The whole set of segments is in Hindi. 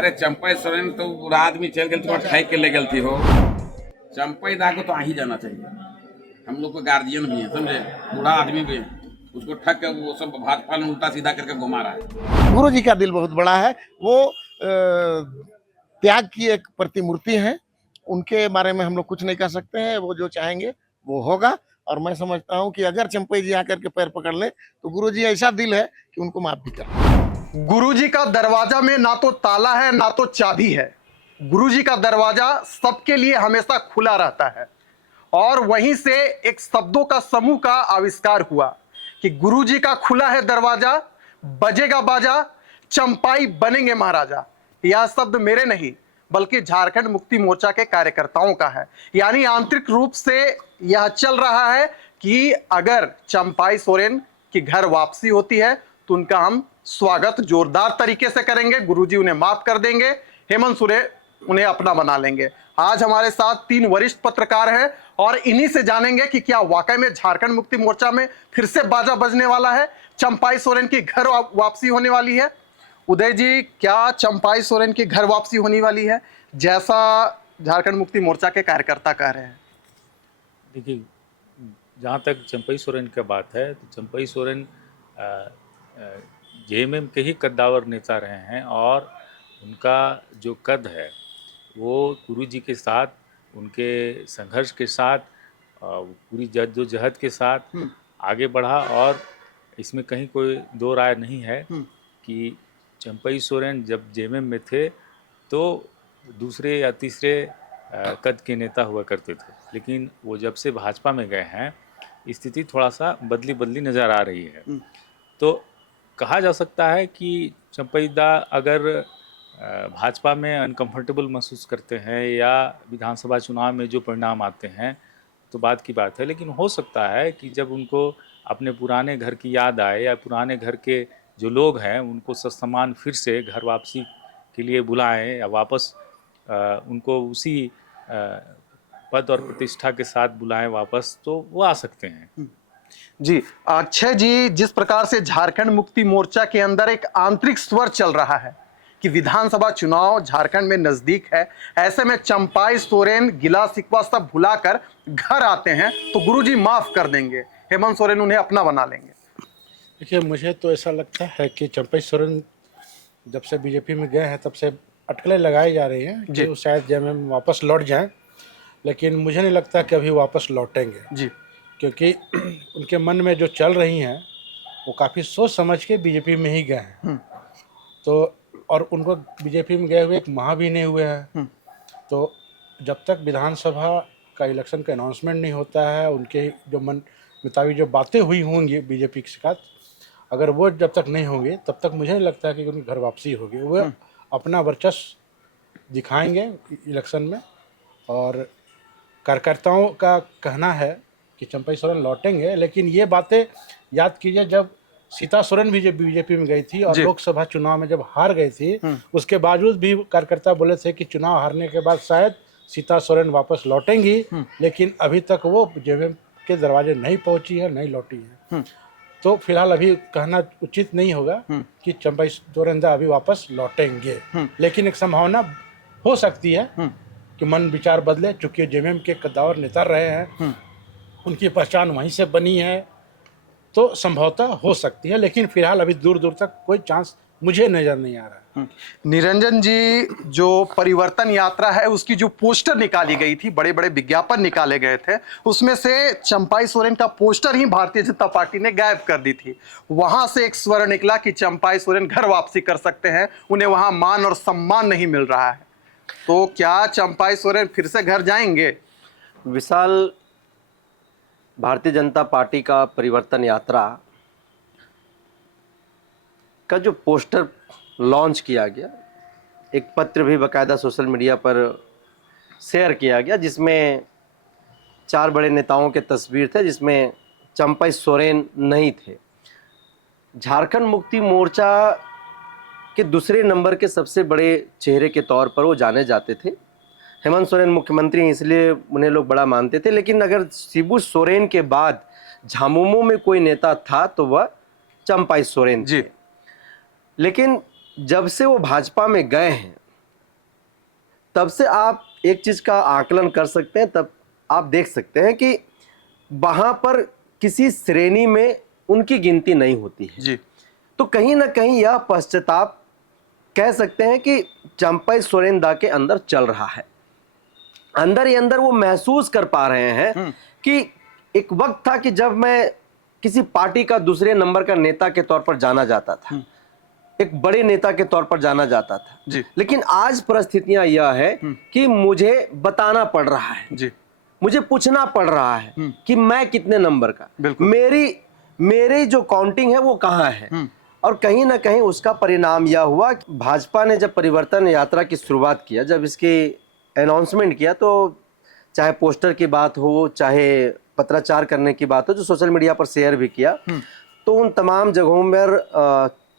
अरे चंपई सोरेन तो बुरा आदमी चल गई तो ठैक के ले गलती हो। चंपई दा को तो आ ही जाना चाहिए। हम लोग को गार्जियन भी है, समझे, बूढ़ा आदमी भी है, उसको ठग के वो सब भाजपा में उल्टा सीधा करके घुमा रहा है। गुरु जी का दिल बहुत बड़ा है, वो त्याग की एक प्रतिमूर्ति है। उनके बारे में हम लोग कुछ नहीं कह सकते हैं, वो जो चाहेंगे वो होगा। और मैं समझता हूं कि अगर चंपई जी आकर के पैर पकड़ ले तो गुरु जी ऐसा दिल है कि उनको माफ भी कर। गुरुजी का दरवाजा में ना तो ताला है ना तो चाबी है। गुरुजी का दरवाजा सबके लिए हमेशा खुला रहता है। और वहीं से एक शब्दों का समूह का आविष्कार हुआ कि गुरुजी का खुला है दरवाजा, बजेगा बाजा, चंपाई बनेंगे महाराजा। यह शब्द मेरे नहीं बल्कि झारखंड मुक्ति मोर्चा के कार्यकर्ताओं का है। यानी आंतरिक रूप से यह चल रहा है कि अगर चंपाई सोरेन की घर वापसी होती है तो उनका हम स्वागत जोरदार तरीके से करेंगे। गुरुजी उन्हें माफ कर देंगे, हेमंत सोरेन उन्हें अपना बना लेंगे। आज हमारे साथ 3 वरिष्ठ पत्रकार हैं और इन्हीं से जानेंगे कि क्या वाकई में झारखंड मुक्ति मोर्चा में फिर से बाजा बजने वाला है, चंपाई सोरेन की घर वापसी होने वाली है। उदय जी, क्या चंपाई सोरेन की घर वापसी होने वाली है जैसा झारखंड मुक्ति मोर्चा के कार्यकर्ता कह रहे हैं? देखिए, जहाँ तक चंपई सोरेन की बात है तो चंपई सोरेन जेएमएम के ही कद्दावर नेता रहे हैं और उनका जो कद है वो गुरुजी के साथ, उनके संघर्ष के साथ, पूरी जद्दोजहद के साथ आगे बढ़ा। और इसमें कहीं कोई दो राय नहीं है कि चंपई सोरेन जब जेएमएम में थे तो दूसरे या तीसरे कद के नेता हुआ करते थे, लेकिन वो जब से भाजपा में गए हैं स्थिति थोड़ा सा बदली नज़र आ रही है। तो कहा जा सकता है कि चंपई दा अगर भाजपा में अनकंफर्टेबल महसूस करते हैं या विधानसभा चुनाव में जो परिणाम आते हैं तो बात की बात है, लेकिन हो सकता है कि जब उनको अपने पुराने घर की याद आए या पुराने घर के जो लोग हैं उनको ससम्मान फिर से घर वापसी के लिए बुलाएं या वापस उनको उसी पद और प्रतिष्ठा के साथ बुलाएं वापस, तो वो आ सकते हैं। जी अक्षय जी, जिस प्रकार से झारखंड मुक्ति मोर्चा के अंदर एक आंतरिक स्वर चल रहा है कि विधानसभा चुनाव झारखंड में नजदीक है, ऐसे में चंपाई सोरेन गिला शिकवा सब भुलाकर घर आते हैं तो गुरुजी माफ कर देंगे, हेमंत सोरेन उन्हें अपना बना लेंगे। देखिए, मुझे तो ऐसा लगता है कि चंपई सोरेन जब से बीजेपी में गए हैं तब से अटकलें लगाई जा रही हैं कि वो शायद जेएमएम वापस लौट जाएं, लेकिन मुझे नहीं लगता कि अभी वापस लौटेंगे जी, क्योंकि उनके मन में जो चल रही हैं वो काफ़ी सोच समझ के बीजेपी में ही गए हैं। तो और उनको बीजेपी में गए हुए 1 माह भी नहीं हुए हैं। तो जब तक विधानसभा का इलेक्शन का अनाउंसमेंट नहीं होता है, उनके जो मन मुताबिक जो बातें हुई होंगी बीजेपी के साथ, अगर वो जब तक नहीं होंगी तब तक मुझे नहीं लगता कि उनकी घर वापसी होगी। वो अपना वर्चस्व दिखाएंगे इलेक्शन में। और कार्यकर्ताओं का कहना है कि चंपई सोरेन लौटेंगे, लेकिन ये बातें याद कीजिए जब सीता सोरेन भी जब बीजेपी में गई थी और लोकसभा चुनाव में जब हार गई थी, उसके बावजूद भी कार्यकर्ता बोले थे कि चुनाव हारने के बाद शायद सीता सोरेन वापस लौटेंगी, लेकिन अभी तक वो जेएमएम के दरवाजे नहीं पहुंची है, नहीं लौटी है। तो फिलहाल अभी कहना उचित नहीं होगा कि चंपई सोरेन अभी वापस लौटेंगे, लेकिन एक संभावना हो सकती है कि मन विचार बदले, चूंकि जेएमएम के कद्दावर नेता रहे हैं, उनकी पहचान वहीं से बनी है, तो संभवतः हो सकती है, लेकिन फिलहाल अभी दूर दूर तक कोई चांस मुझे नजर नहीं आ रहा है। निरंजन जी, जो परिवर्तन यात्रा है उसकी जो पोस्टर निकाली गई थी, बड़े बड़े विज्ञापन निकाले गए थे, उसमें से चंपाई सोरेन का पोस्टर ही भारतीय जनता पार्टी ने गायब कर दी थी। वहां से एक स्वर निकला कि चंपाई सोरेन घर वापसी कर सकते हैं, उन्हें वहां मान और सम्मान नहीं मिल रहा है। तो क्या चंपाई सोरेन फिर से घर जाएंगे? विशाल, भारतीय जनता पार्टी का परिवर्तन यात्रा का जो पोस्टर लॉन्च किया गया, एक पत्र भी बाकायदा सोशल मीडिया पर शेयर किया गया जिसमें 4 बड़े नेताओं के तस्वीर थे, जिसमें चंपई सोरेन नहीं थे। झारखंड मुक्ति मोर्चा के दूसरे नंबर के सबसे बड़े चेहरे के तौर पर वो जाने जाते थे। हेमंत सोरेन मुख्यमंत्री इसलिए उन्हें लोग बड़ा मानते थे, लेकिन अगर शिबू सोरेन के बाद झामुमो में कोई नेता था तो वह चंपाई सोरेन जी। लेकिन जब से वो भाजपा में गए हैं तब से आप एक चीज का आकलन कर सकते हैं, तब आप देख सकते हैं कि वहां पर किसी श्रेणी में उनकी गिनती नहीं होती है जी। तो कहीं ना कहीं यह पश्चाताप कह सकते हैं कि चंपई सोरेन दा के अंदर चल रहा है। अंदर ही अंदर वो महसूस कर पा रहे हैं कि एक वक्त था कि जब मैं किसी पार्टी का दूसरे नंबर का नेता के तौर पर जाना जाता था, एक बड़े नेता के तौर पर जाना जाता था जी। लेकिन आज परिस्थितियां यह है कि मुझे बताना पड़ रहा है जी। मुझे पूछना पड़ रहा है कि मैं कितने नंबर का, बिल्कुल। मेरी जो काउंटिंग है वो कहाँ है। और कहीं ना कहीं उसका परिणाम यह हुआ कि भाजपा ने जब परिवर्तन यात्रा की शुरुआत किया, जब इसकी अनाउंसमेंट किया, तो चाहे पोस्टर की बात हो, चाहे पत्राचार करने की बात हो, जो सोशल मीडिया पर शेयर भी किया, तो उन तमाम जगहों पर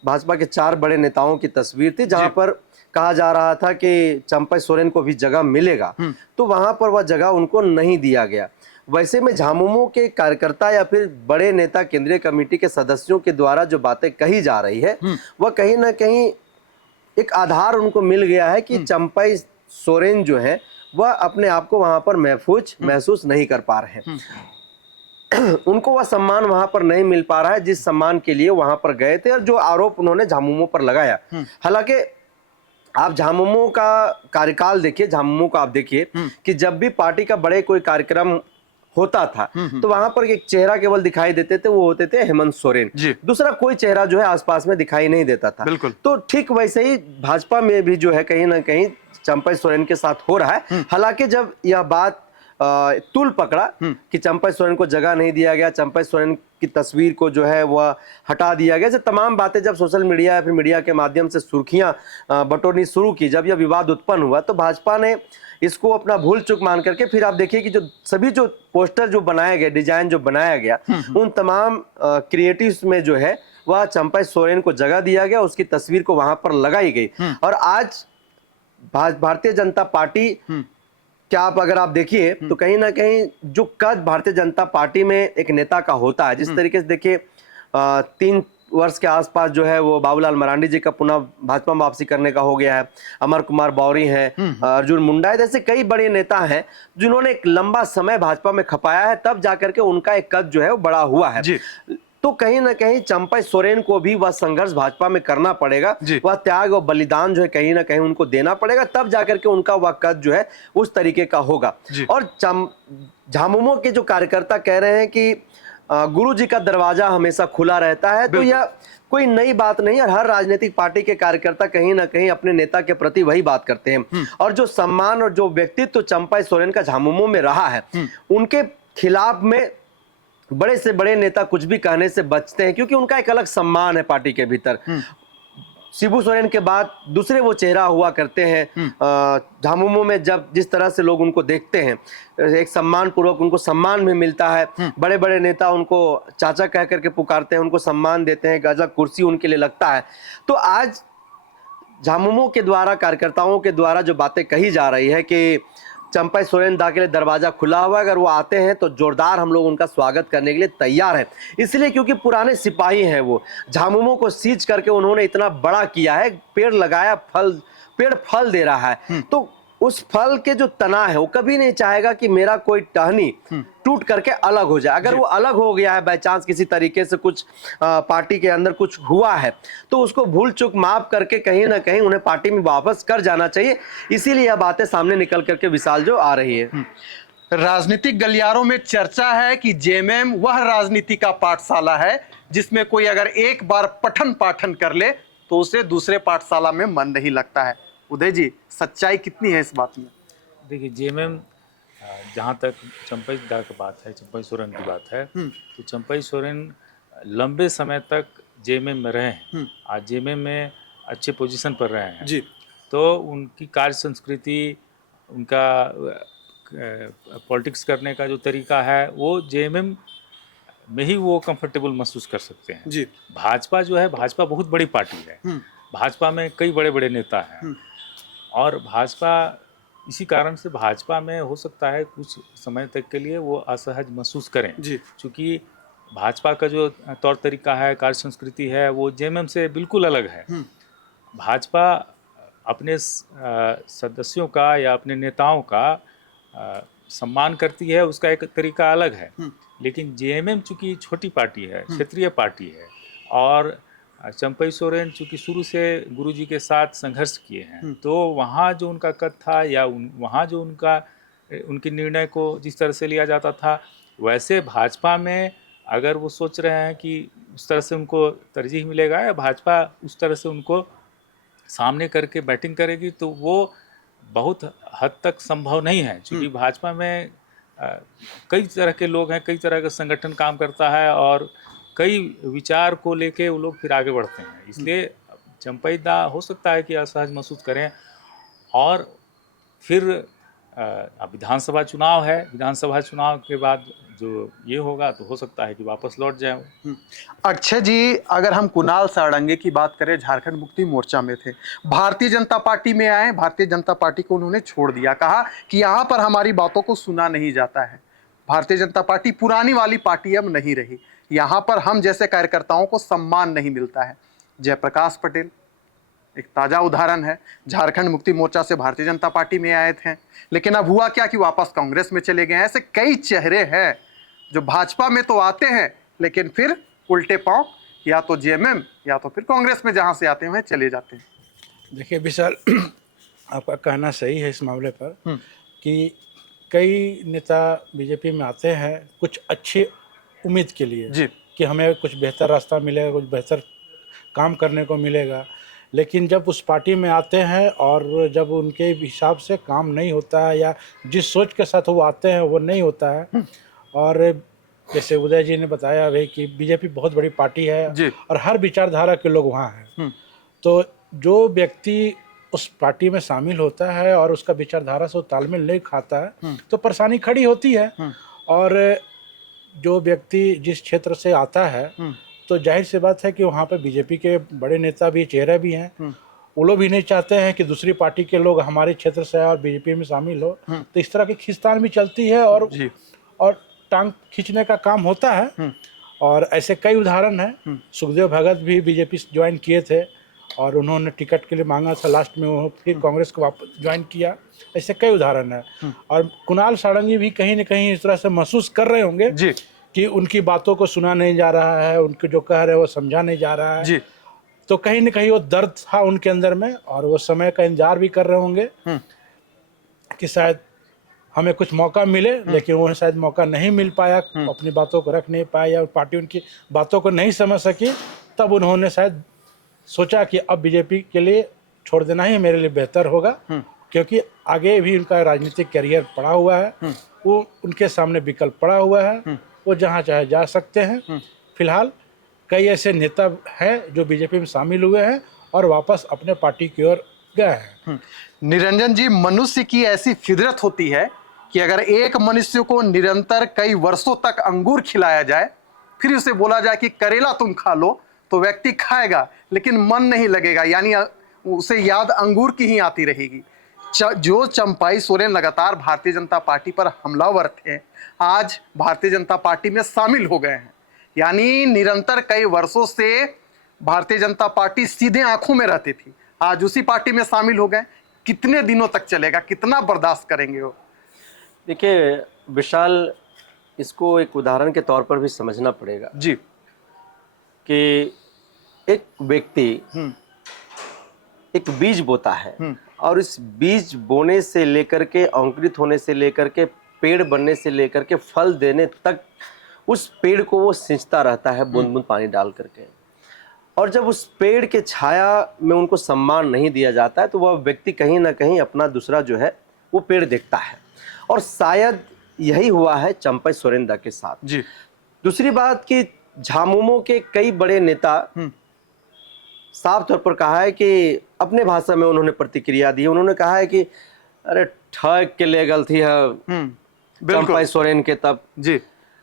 भाजपा के 4 बड़े नेताओं की तस्वीर थी जहां पर कहा जा रहा था कि चंपई सोरेन को भी जगह मिलेगा, तो वहां पर वह जगह उनको नहीं दिया गया। वैसे में झामुमो के कार्यकर्ता या फिर बड़े नेता केंद्रीय कमेटी के सदस्यों के द्वारा जो बातें कही जा रही है वह कहीं ना कहीं एक आधार उनको मिल गया है कि चंपई सोरेन जो है वह अपने आप को वहां पर महफूज महसूस नहीं कर पा रहे हैं। उनको वह सम्मान वहां पर नहीं मिल पा रहा है जिस सम्मान के लिए वहां पर गए थे, और जो आरोप उन्होंने झामुमो पर लगाया। हालांकि आप झामुमो का कार्यकाल देखिए, झामुमो का आप देखिए कि जब भी पार्टी का बड़े कोई कार्यक्रम होता था तो वहां पर एक चेहरा केवल दिखाई देते थे, वो होते थे हेमंत सोरेन। दूसरा कोई चेहरा जो है आसपास में दिखाई नहीं देता था। बिल्कुल। तो ठीक वैसे ही भाजपा में भी जो है कहीं ना कहीं चंपई सोरेन के साथ हो रहा है। हालांकि जब यह बात तूल पकड़ा कि चंपई सोरेन को जगह नहीं दिया गया, चंपई सोरेन की तस्वीर को जो है वह हटा दिया गया, जब तमाम बातें जब सोशल मीडिया या फिर मीडिया के माध्यम से सुर्खियां बटोरनी शुरू की, जब यह विवाद उत्पन्न हुआ, तो भाजपा ने इसको अपना भूल चूक मान करके फिर आप देखिए कि जो सभी जो पोस्टर जो बनाए गए, डिजाइन जो बनाया गया, उन तमाम क्रिएटिव्स में जो है वह चंपई सोरेन को जगह दिया गया, उसकी तस्वीर को वहां पर लगाई गई। और आज भारतीय जनता पार्टी, क्या अगर आप देखिए तो कहीं ना कहीं जो कद भारतीय जनता पार्टी में एक नेता का होता है, जिस तरीके से देखिए 3 वर्ष के आसपास जो है वो बाबूलाल मरांडी जी का पुनः भाजपा में वापसी करने का हो गया है, अमर कुमार बौरी हैं, अर्जुन मुंडा है, जैसे कई बड़े नेता हैं जिन्होंने एक लंबा समय भाजपा में खपाया है, तब जाकर के उनका एक कद जो है वो बड़ा हुआ है। तो कहीं ना कहीं चंपई सोरेन को भी वह संघर्ष भाजपा में करना पड़ेगा, वह त्याग और बलिदान जो है कहीं ना कहीं उनको देना पड़ेगा, तब जाकर के उनका वह कद जो है उस तरीके का होगा। और झामुमो के जो कार्यकर्ता कह रहे हैं कि गुरु जी का दरवाजा हमेशा खुला रहता है, तो यह कोई नई बात नहीं है। हर राजनीतिक पार्टी के कार्यकर्ता कहीं ना कहीं अपने नेता के प्रति वही बात करते हैं, और जो सम्मान और जो व्यक्तित्व चंपई सोरेन का झामुमो में रहा है, उनके खिलाफ में बड़े से बड़े नेता कुछ भी कहने से बचते हैं, क्योंकि उनका एक अलग सम्मान है पार्टी के भीतर। शिबू सोरेन के बाद दूसरे वो चेहरा हुआ करते हैं झामुमो में, जब जिस तरह से लोग उनको देखते हैं, एक सम्मान पूर्वक उनको सम्मान भी मिलता है। बड़े बड़े नेता उनको चाचा कह करके पुकारते हैं, उनको सम्मान देते हैं, गजब कुर्सी उनके लिए लगता है। तो आज झामुमो के द्वारा, कार्यकर्ताओं के द्वारा जो बातें कही जा रही है कि चंपई सोरेन दा के लिए दरवाजा खुला हुआ है, अगर वो आते हैं तो जोरदार हम लोग उनका स्वागत करने के लिए तैयार हैं। इसलिए क्योंकि पुराने सिपाही हैं वो, झामुमो को सींच करके उन्होंने इतना बड़ा किया है, पेड़ लगाया, पेड़ फल दे रहा है, तो उस फल के जो तना है वो कभी नहीं चाहेगा कि मेरा कोई टहनी टूट करके अलग हो जाए। अगर वो अलग हो गया है बाय चांस, किसी तरीके से कुछ पार्टी के अंदर कुछ हुआ है, तो उसको भूल चूक माफ करके कहीं ना कहीं उन्हें पार्टी में वापस कर जाना चाहिए। इसीलिए यह बातें सामने निकल करके विशाल जो आ रही है। राजनीतिक गलियारों में चर्चा है कि जेएमएम वह राजनीति का पाठशाला है जिसमें कोई अगर एक बार पठन पाठन कर ले तो उसे दूसरे पाठशाला में मन नहीं लगता है। उदय जी, सच्चाई कितनी है इस बात में? देखिए, जेएमएम जहाँ तक चंपई दा की बात है, चंपई सोरेन की बात है, तो चंपई सोरेन लंबे समय तक जेएमएम में रहे हैं, आज जेएमएम में अच्छे पोजीशन पर रहे हैं जी। तो उनकी कार्य संस्कृति, उनका पॉलिटिक्स करने का जो तरीका है, वो जेएमएम में ही वो कंफर्टेबल महसूस कर सकते हैं। जी। भाजपा जो है, भाजपा बहुत बड़ी पार्टी है, भाजपा में कई बड़े बड़े नेता हैं, और भाजपा इसी कारण से भाजपा में हो सकता है कुछ समय तक के लिए वो असहज महसूस करें, क्योंकि भाजपा का जो तौर तरीका है, कार्य संस्कृति है, वो जेएमएम से बिल्कुल अलग है। भाजपा अपने सदस्यों का या अपने नेताओं का सम्मान करती है, उसका एक तरीका अलग है। लेकिन जेएमएम चूंकि छोटी पार्टी है, क्षेत्रीय पार्टी है, और चंपई सोरेन चूंकि शुरू से गुरुजी के साथ संघर्ष किए हैं, तो वहाँ जो उनका कद था या वहाँ जो उनके निर्णय को जिस तरह से लिया जाता था, वैसे भाजपा में अगर वो सोच रहे हैं कि उस तरह से उनको तरजीह मिलेगा या भाजपा उस तरह से उनको सामने करके बैटिंग करेगी, तो वो बहुत हद तक संभव नहीं है। क्योंकि भाजपा में कई तरह के लोग हैं, कई तरह का संगठन काम करता है, और कई विचार को लेके वो लोग फिर आगे बढ़ते हैं। इसलिए चंपई दा हो सकता है कि असहज महसूस करें, और फिर अब विधानसभा चुनाव है, विधानसभा चुनाव के बाद जो ये होगा तो हो सकता है कि वापस लौट जाए। अक्षय जी, अगर हम कुणाल सारंगी की बात करें, झारखंड मुक्ति मोर्चा में थे, भारतीय जनता पार्टी में आए, भारतीय जनता पार्टी को उन्होंने छोड़ दिया, कहा कि यहाँ पर हमारी बातों को सुना नहीं जाता है। भारतीय जनता पार्टी पुरानी वाली पार्टी अब नहीं रही, यहाँ पर हम जैसे कार्यकर्ताओं को सम्मान नहीं मिलता है। जयप्रकाश पटेल एक ताजा उदाहरण है, झारखंड मुक्ति मोर्चा से भारतीय जनता पार्टी में आए थे, लेकिन अब हुआ क्या कि वापस कांग्रेस में चले गए। ऐसे कई चेहरे हैं जो भाजपा में तो आते हैं, लेकिन फिर उल्टे पांव या तो जेएमएम या तो फिर कांग्रेस में जहां से आते हैं वह चले जाते हैं। देखिए विशाल, आपका कहना सही है इस मामले पर कि कई नेता बीजेपी में आते हैं कुछ अच्छी उम्मीद के लिए जी, कि हमें कुछ बेहतर रास्ता मिलेगा, कुछ बेहतर काम करने को मिलेगा। लेकिन जब उस पार्टी में आते हैं और जब उनके हिसाब से काम नहीं होता है या जिस सोच के साथ वो आते हैं वो नहीं होता है, और जैसे उदय जी ने बताया भाई कि बीजेपी बहुत बड़ी पार्टी है जी। और हर विचारधारा के लोग वहाँ हैं, तो जो व्यक्ति उस पार्टी में शामिल होता है और उसका विचारधारा से तालमेल नहीं खाता है तो परेशानी खड़ी होती है। और जो व्यक्ति जिस क्षेत्र से आता है तो जाहिर सी बात है कि वहाँ पे बीजेपी के बड़े नेता भी, चेहरे भी हैं, वो लोग भी नहीं चाहते हैं कि दूसरी पार्टी के लोग हमारे क्षेत्र से और बीजेपी में शामिल हो। तो इस तरह की खींचतान भी चलती है और टांग खींचने का काम होता है। और ऐसे कई उदाहरण हैं। सुखदेव भगत भी बीजेपी ज्वाइन किए थे और उन्होंने टिकट के लिए मांगा था, लास्ट में वो फिर कांग्रेस को वापस ज्वाइन किया। ऐसे कई उदाहरण हैं। और कुणाल सारंगी भी कहीं न कहीं इस तरह से महसूस कर रहे होंगे जी, कि उनकी बातों को सुना नहीं जा रहा है, उनके जो कह रहे हैं वो समझा नहीं जा रहा है जी। तो कहीं न कहीं वो दर्द था उनके अंदर में, और वो समय का इंतजार भी कर रहे होंगे कि शायद हमें कुछ मौका मिले, लेकिन वो शायद मौका नहीं मिल पाया, अपनी बातों को रख नहीं पाया या पार्टी उनकी बातों को नहीं समझ सकी। तब उन्होंने शायद सोचा कि अब बीजेपी के लिए छोड़ देना ही मेरे लिए बेहतर होगा, क्योंकि आगे भी उनका राजनीतिक करियर पड़ा हुआ है, वो उनके सामने विकल्प पड़ा हुआ है, वो जहाँ चाहे जा सकते हैं। फिलहाल कई ऐसे नेता हैं जो बीजेपी में शामिल हुए हैं और वापस अपने पार्टी की ओर गए हैं। निरंजन जी, मनुष्य की ऐसी फितरत होती है कि अगर एक मनुष्य को निरंतर कई वर्षों तक अंगूर खिलाया जाए, फिर उसे बोला जाए कि करेला तुम खा लो, तो व्यक्ति खाएगा लेकिन मन नहीं लगेगा, यानी उसे याद अंगूर की ही आती रहेगी। जो चंपाई सोरेन लगातार भारतीय जनता पार्टी पर हमलावर थे, आज भारतीय जनता पार्टी में शामिल हो गए हैं, यानी निरंतर कई वर्षों से भारतीय जनता पार्टी सीधे आंखों में रहती थी, आज उसी पार्टी में शामिल हो गए। कितने दिनों तक चलेगा, कितना बर्दाश्त करेंगे वो? देखिए विशाल, इसको एक उदाहरण के तौर पर भी समझना पड़ेगा जी, कि एक व्यक्ति एक बीज बोता है और इस बीज बोने से लेकर के अंकुरित होने से लेकर के पेड़ बनने से लेकर के फल देने तक उस पेड़ को वो सिंचता रहता है बूंद बूंद पानी डाल करके। और जब उस पेड़ के छाया में उनको सम्मान नहीं दिया जाता है तो वह व्यक्ति कहीं ना कहीं अपना दूसरा जो है वो पेड़ देखता है, और शायद यही हुआ है चंपई सोरेन दा के साथ। जी। दूसरी बात कि झामुमो के कई बड़े नेता साफ तौर पर कहा है कि अपने भाषा में उन्होंने प्रतिक्रिया दी, उन्होंने कहा है कि अरे ठग के ले गलती है चंपई सोरेन के तब जी,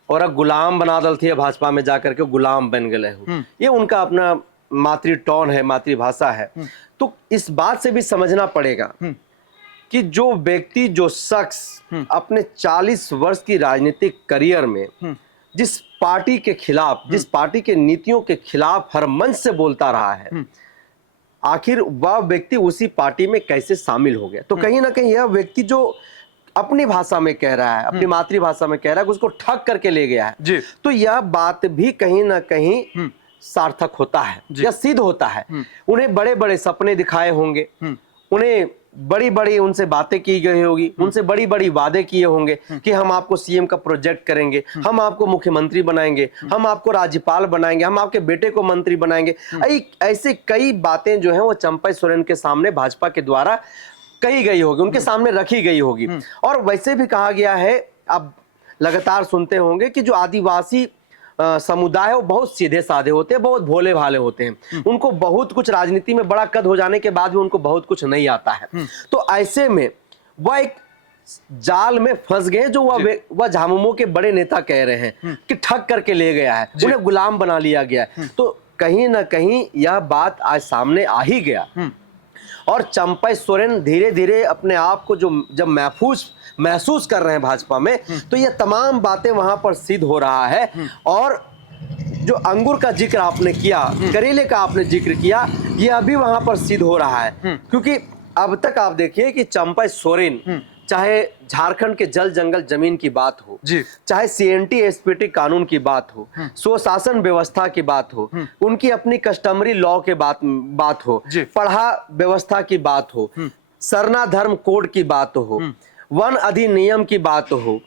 और अब गुलाम बना दलती है भाजपा में जाकर के गुलाम बन गए हो। ये उनका अपना मातृ टोन है, मातृभाषा है। तो इस बात से भी समझना पड़ेगा कि जो व्यक्ति, जो शख्स अपने 40 वर्ष की राजनीतिक करियर में जिस पार्टी के खिलाफ, जिस पार्टी के नीतियों के खिलाफ हर मंच से बोलता रहा है, आखिर वह व्यक्ति उसी पार्टी में कैसे शामिल हो गया। तो कहीं ना कहीं यह व्यक्ति जो अपनी भाषा में कह रहा है, अपनी मातृभाषा में कह रहा है कि उसको ठग करके ले गया है जी। तो यह बात भी कहीं ना कहीं सार्थक होता है या सिद्ध होता है। उन्हें बड़े बड़े सपने दिखाए होंगे, उन्हें बड़ी बड़ी उनसे बातें की गई होगी, उनसे बड़ी बड़ी वादे किए होंगे कि हम आपको सीएम का प्रोजेक्ट करेंगे, हम आपको मुख्यमंत्री बनाएंगे, हम आपको राज्यपाल बनाएंगे, हम आपके बेटे को मंत्री बनाएंगे। ऐसे कई बातें जो हैं वो चंपई सोरेन के सामने भाजपा के द्वारा कही गई होगी, उनके सामने रखी गई होगी। और वैसे भी कहा गया है, आप लगातार सुनते होंगे कि जो आदिवासी समुदाय है वो बहुत सीधे साधे होते हैं, बहुत भोले भाले होते हैं। उनको बहुत कुछ, राजनीति में बड़ा कद हो जाने के बाद भी उनको बहुत कुछ नहीं आता है। तो ऐसे में वह एक जाल में फंस गए जो वह झामुमो के बड़े नेता कह रहे हैं कि ठग करके ले गया है, उन्हें गुलाम बना लिया गया है। तो कहीं ना कहीं यह बात आज सामने आ ही गया और चंपई सोरेन धीरे धीरे अपने आप को जब महसूस कर रहे हैं भाजपा में, तो ये तमाम बातें वहां पर सिद्ध हो रहा है। और जो अंगूर का जिक्र आपने किया, करेले का आपने जिक्र किया, ये अभी वहां पर सिद्ध हो रहा है। क्योंकि अब तक आप देखिए कि चंपई सोरेन, चाहे झारखंड के जल जंगल जमीन की बात हो जी, चाहे सीएनटी एसपीटी कानून की बात हो, स्वशासन व्यवस्था की बात हो, उनकी अपनी कस्टमरी लॉ के बात हो, पढ़ा व्यवस्था की बात हो, सरना धर्म कोड की बात हो, वन अधिनियम की बात हो,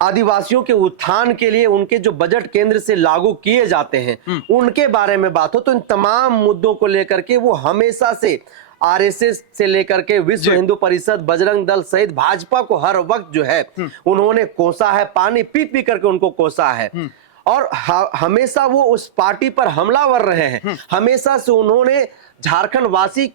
आदिवासियों के उत्थान के लिए उनके जो बजट केंद्र से लागू किए जाते हैं उनके बारे में बात हो, तो इन तमाम मुद्दों को लेकर के वो हमेशा से आरएसएस से लेकर के विश्व हिंदू परिषद, बजरंग दल सहित भाजपा को हर वक्त जो है उन्होंने कोसा है, पानी पी पी करके उनको कोसा है। और हमेशा वो उस पार्टी पर हमलावर रहे हैं। हमेशा से उन्होंने झारखंड वासी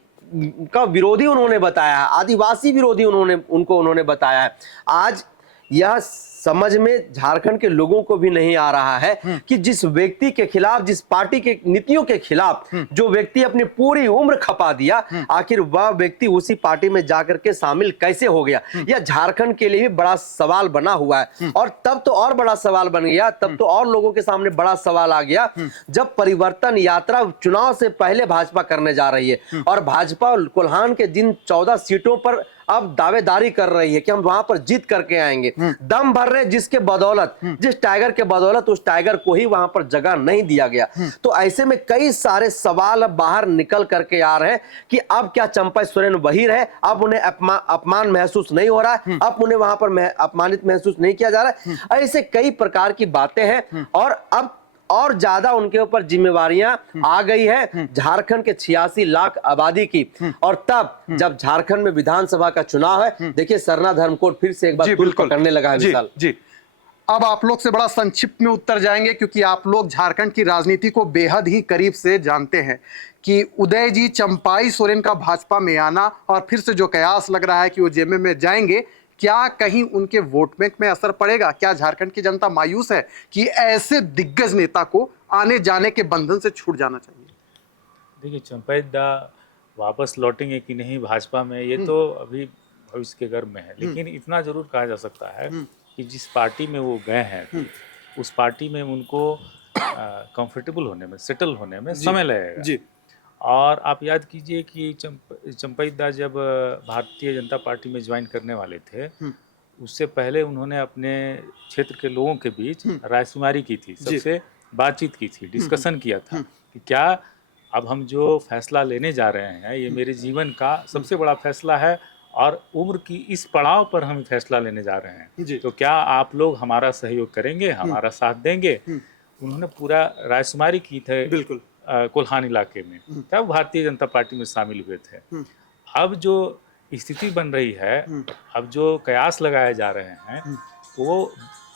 का विरोधी उन्होंने बताया है, आदिवासी विरोधी उन्होंने बताया है। आज यह समझ में झारखंड के लोगों को भी नहीं आ रहा है कि जिस व्यक्ति के खिलाफ, जिस पार्टी के नीतियों के खिलाफ जो व्यक्ति अपनी पूरी उम्र खपा दिया, आखिर वह व्यक्ति उसी पार्टी में जाकर के शामिल कैसे हो गया। यह झारखंड के लिए भी बड़ा सवाल बना हुआ है। और तब तो और बड़ा सवाल बन गया, तब तो और लोगों के सामने बड़ा सवाल आ गया जब परिवर्तन यात्रा चुनाव से पहले भाजपा करने जा रही है और भाजपा कोल्हान के जिन 14 सीटों पर अब दावेदारी कर रही है कि हम वहां पर जीत करके आएंगे, दम भर रहे जिसके बदौलत, जिस टाइगर के बदौलत, उस टाइगर को ही वहां पर जगह नहीं दिया गया। तो ऐसे में कई सारे सवाल अब बाहर निकल करके आ रहे हैं कि अब क्या चंपई सोरेन वही रहे, अब उन्हें अपमान महसूस नहीं हो रहा है, अब उन्हें वहां पर अपमानित महसूस नहीं किया जा रहा है। ऐसे कई प्रकार की बातें हैं और अब और ज्यादा उनके ऊपर जिम्मेवारियां आ गई है झारखंड के 86 लाख आबादी की। और तब जब झारखंड में विधानसभा का चुनाव है, देखिए सरना धर्म कोड फिर से एक बार तूल पकड़ने लगा है विशाल। जी, अब आप लोग से बड़ा संक्षिप्त में उत्तर जाएंगे क्योंकि आप लोग झारखंड की राजनीति को बेहद ही करीब से जानते हैं कि उदय जी, चंपई सोरेन का भाजपा में आना और फिर से जो कयास लग रहा है कि वो जेएमएम में जाएंगे, क्या कहीं उनके वोट बैंक में असर पड़ेगा? क्या झारखंड की जनता मायूस है कि ऐसे दिग्गज नेता को आने जाने के बंधन से छूट जाना चाहिए? देखिए, चंपई दा वापस लौटेंगे कि नहीं भाजपा में, ये तो अभी भविष्य के गर्भ में है। लेकिन इतना जरूर कहा जा सकता है कि जिस पार्टी में वो गए हैं उस पार्टी में उनको कंफर्टेबल होने में, सेटल होने में समय लगेगा। जी। और आप याद कीजिए कि चंपई दा जब भारतीय जनता पार्टी में ज्वाइन करने वाले थे, उससे पहले उन्होंने अपने क्षेत्र के लोगों के बीच रायशुमारी की थी, सबसे बातचीत की थी, डिस्कशन किया था कि क्या अब हम जो फैसला लेने जा रहे हैं ये मेरे जीवन का सबसे बड़ा फैसला है और उम्र की इस पड़ाव पर हम फैसला लेने जा रहे हैं, तो क्या आप लोग हमारा सहयोग करेंगे, हमारा साथ देंगे। उन्होंने पूरा रायशुमारी की थे बिल्कुल कोल्हान इलाके में, तब भारतीय जनता पार्टी में शामिल हुए थे। अब जो स्थिति बन रही है, अब जो कयास लगाए जा रहे हैं वो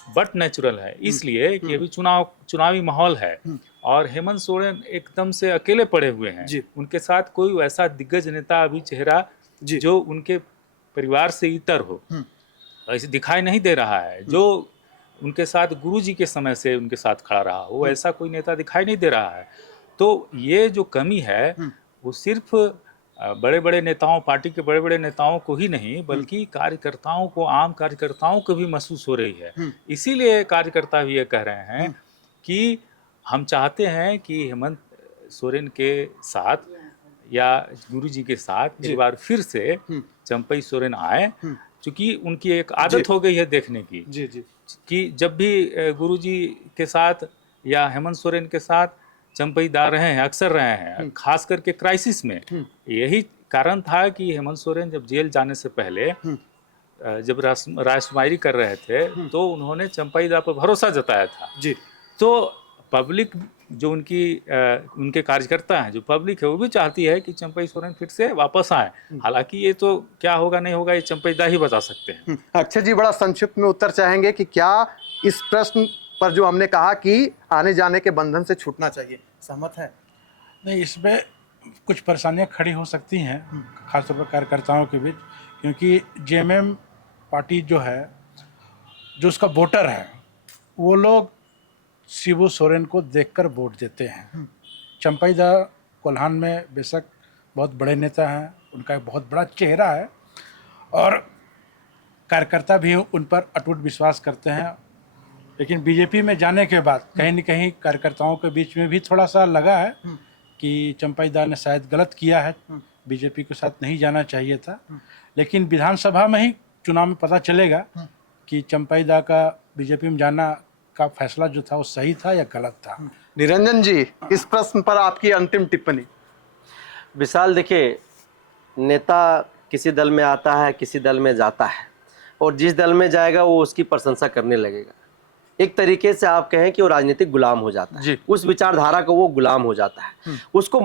बट नेचुरल है, इसलिए कि अभी चुनावी माहौल है और हेमंत सोरेन एकदम से अकेले पड़े हुए हैं। उनके साथ कोई वैसा दिग्गज नेता अभी चेहरा जो उनके परिवार से इतर हो ऐसे दिखाई नहीं दे रहा है, जो उनके साथ गुरुजी के समय से उनके साथ खड़ा रहा हो, ऐसा कोई नेता दिखाई नहीं दे रहा है। तो ये जो कमी है वो सिर्फ बड़े बड़े नेताओं, पार्टी के बड़े बड़े नेताओं को ही नहीं बल्कि कार्यकर्ताओं को, आम कार्यकर्ताओं को भी महसूस हो रही है। इसीलिए कार्यकर्ता भी ये कह रहे हैं कि हम चाहते हैं कि हेमंत सोरेन के साथ या गुरुजी के साथ एक बार फिर से चंपई सोरेन आए, क्योंकि उनकी एक आदत हो गई है देखने की जी जी कि जब भी गुरुजी के साथ या हेमंत सोरेन के साथ चंपई दा रहे हैं, अक्सर रहे हैं, खास करके क्राइसिस में। यही कारण था कि हेमंत सोरेन जब जेल जाने से पहले जब राजकुमारी कर रहे थे तो उन्होंने चंपई दा पर भरोसा जताया था। जी तो पब्लिक जो उनके कार्यकर्ता हैं, जो पब्लिक है, वो भी चाहती है कि चंपई सोरेन फिर से वापस आए। हालांकि ये तो क्या होगा नहीं होगा ये चंपई दा ही बता सकते हैं। अक्षय जी, बड़ा संक्षिप्त में उत्तर चाहेंगे कि क्या इस प्रश्न पर जो हमने कहा कि आने जाने के बंधन से छूटना चाहिए, सहमत है? नहीं, इसमें कुछ परेशानियां खड़ी हो सकती हैं, खासतौर पर कार्यकर्ताओं के बीच, क्योंकि जेएमएम पार्टी जो है, जो उसका वोटर है, वो लोग शिबू सोरेन को देखकर वोट देते हैं। चंपई दा कोल्हान में बेशक बहुत बड़े नेता हैं, उनका एक बहुत बड़ा चेहरा है और कार्यकर्ता भी उन पर अटूट विश्वास करते हैं। लेकिन बीजेपी में जाने के बाद कहीं न कहीं कार्यकर्ताओं के बीच में भी थोड़ा सा लगा है कि चंपई दा ने शायद गलत किया है, बीजेपी के साथ नहीं जाना चाहिए था। लेकिन विधानसभा में ही चुनाव में पता चलेगा कि चंपई दा का बीजेपी में जाना का फैसला जो था वो सही था या गलत था। निरंजन जी, इस प्रश्न पर आपकी अंतिम टिप्पणी। विशाल, देखिए, नेता किसी दल में आता है, किसी दल में जाता है, और जिस दल में जाएगा वो उसकी प्रशंसा करने लगेगा। एक तरीके से आप कहें कि वो राजनीतिक गुलाम हो जाता है, उस विचारधारा को वो गुलाम हो जाता है, उसको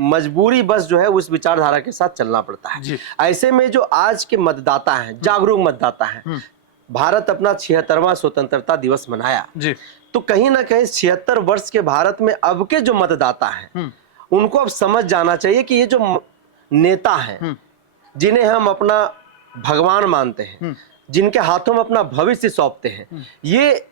मजबूरी बस जो है उस विचारधारा के साथ चलना पड़ता है। ऐसे में जो आज के मतदाता हैं, जागरूक मतदाता हैं, भारत अपना 76वां स्वतंत्रता दिवस मनाया, तो कहीं ना कहीं 76 वर्ष के भारत में अब के जो मतदाता हैं उनको अब समझ जाना चाहिए कि ये जो नेता हैं, जिन्हें हम अपना भगवान मानते हैं, जिनके हाथों में अपना भविष्य सौंपते हैं, ये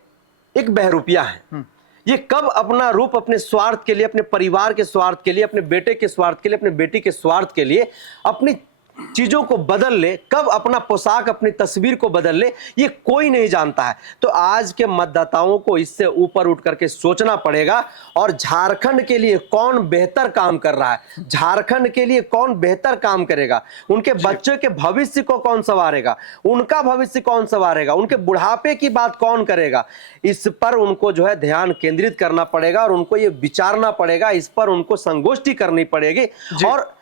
एक बहरूपिया है। ये कब अपना रूप अपने स्वार्थ के लिए, अपने परिवार के स्वार्थ के लिए, अपने बेटे के स्वार्थ के लिए, अपने बेटी के स्वार्थ के लिए अपनी चीजों को बदल ले, कब अपना पोशाक, अपनी तस्वीर को बदल ले, ये कोई नहीं जानता है। तो आज के मतदाताओं को इससे ऊपर उठ करके सोचना पड़ेगा और झारखंड के लिए कौन बेहतर काम कर रहा है, झारखंड के लिए कौन बेहतर काम करेगा, उनके बच्चों के भविष्य को कौन संवारेगा, उनका भविष्य कौन संवारेगा, उनके बुढ़ापे की बात कौन करेगा, इस पर उनको जो है ध्यान केंद्रित करना पड़ेगा और उनको ये विचारना पड़ेगा, इस पर उनको संगोष्ठी करनी पड़ेगी। और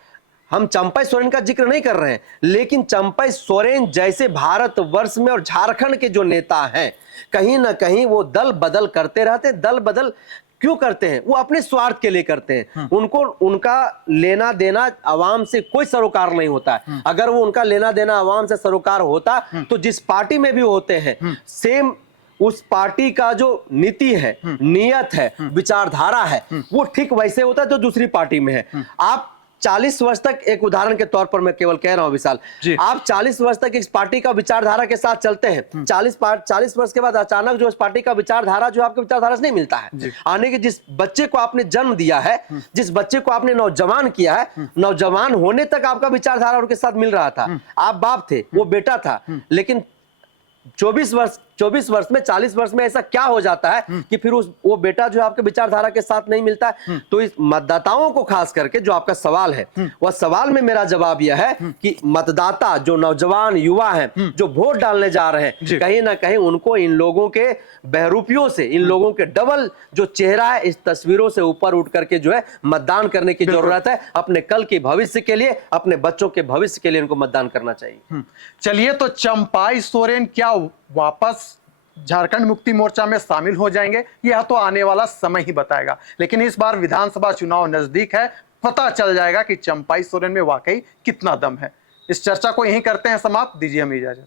हम चंपई सोरेन का जिक्र नहीं कर रहे हैं, लेकिन चंपई सोरेन जैसे भारतवर्ष में और झारखंड के जो नेता हैं, कहीं ना कहीं वो दल बदल करते रहते हैं। दल बदल क्यों करते हैं? वो अपने स्वार्थ के लिए करते हैं। उनको उनका लेना देना आवाम से कोई सरोकार नहीं होता है। अगर वो उनका लेना देना आवाम से सरोकार होता तो जिस पार्टी में भी होते हैं, सेम उस पार्टी का जो नीति है, नियत है, विचारधारा है, वो ठीक वैसे होता है जो दूसरी पार्टी में है। आप 40 वर्ष तक, एक उदाहरण के तौर पर मैं केवल कह रहा हूं विशाल, आप 40 वर्ष तक इस पार्टी का विचारधारा के साथ चलते हैं, 40 वर्ष के बाद अचानक जो इस पार्टी का विचारधारा जो आपके विचारधारा से नहीं मिलता है, आने के जिस बच्चे को आपने जन्म दिया है, जिस बच्चे को आपने नौजवान किया है, नौजवान होने तक आपका विचारधारा उनके साथ मिल रहा था, आप बाप थे, वो बेटा था, लेकिन 24 वर्ष में, 40 वर्ष में ऐसा क्या हो जाता है कि फिर वो बेटा जो आपके विचारधारा के साथ नहीं मिलता है। तो इस मतदाताओं को खास करके जो आपका सवाल है, वह सवाल में मेरा जवाब यह है कि मतदाता जो नौजवान युवा हैं, जो वोट डालने जा रहे हैं, कहीं ना कहीं उनको इन लोगों के बहरूपियों से, इन लोगों के डबल जो चेहरा है, इस तस्वीरों से ऊपर उठ करके जो है मतदान करने की जरूरत है। अपने कल के भविष्य के लिए, अपने बच्चों के भविष्य के लिए इनको मतदान करना चाहिए। चलिए, तो चंपई सोरेन क्या वापस झारखंड मुक्ति मोर्चा में शामिल हो जाएंगे, यह तो आने वाला समय ही बताएगा। लेकिन इस बार विधानसभा चुनाव नजदीक है, पता चल जाएगा कि चंपई सोरेन में वाकई कितना दम है। इस चर्चा को यहीं करते हैं समाप्त, दीजिए हमें इजाजत।